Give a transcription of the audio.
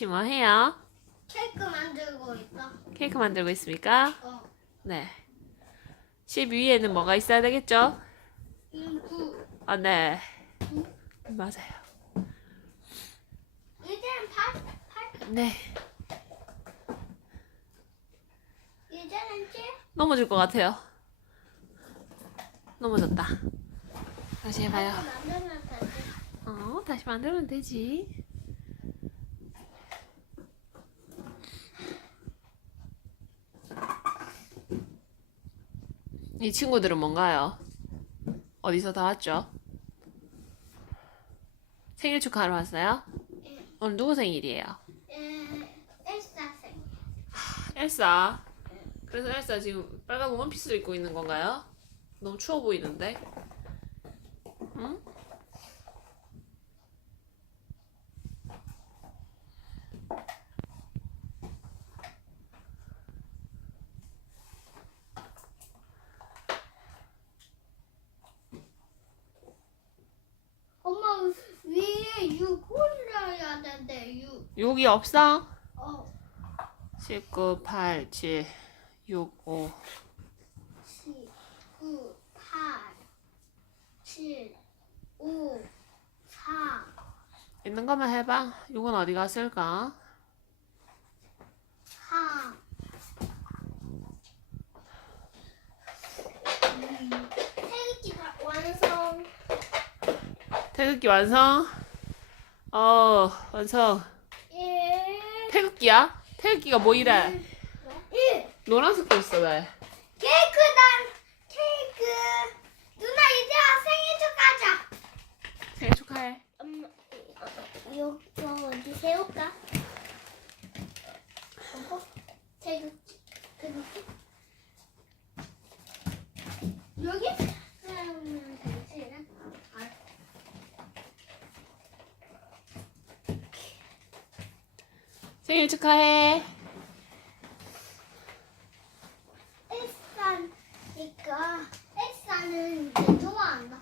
지금 뭐 해요? 케이크 만들고 있어. 케이크 만들고 있습니까? 어. 네. 12위에는 뭐가 있어야 되겠죠? 인구. 아, 네. 맞아요. 이제는 팔, 팔. 네. 이제는 칠. 넘어질 것 같아요. 넘어졌다. 다시 해봐요. 만들면 되지. 어, 다시 만들면 되지. 이 친구들은 뭔가요? 어디서 다 왔죠? 생일 축하하러 왔어요? 오늘 누구 생일이에요? 에, 엘사생. 엘사. 그래서 엘사 지금 빨간 원피스를 입고 있는 건가요? 너무 추워 보이는데. 응? 엄마 위에 6 올려야 되는데 6. 여기 없어? 어. 19, 8, 7, 6, 5. 10, 9, 8, 7, 5, 4. 있는 것만 해봐. 이건 어디 갔을까? 4. 태극기 다 완성. 태극기 완성? 어, 완성. 예. 태극기야? 태극기가 뭐 이래? 1. 노란색도 있어, 왜? 케이크단 케이크. 누나 이제 생일 축하하자. 생일 축하해. 엄마, 이거 어디 세울까? 생일 축하해. 일산, 그러니까 일산은 좋아 안 나.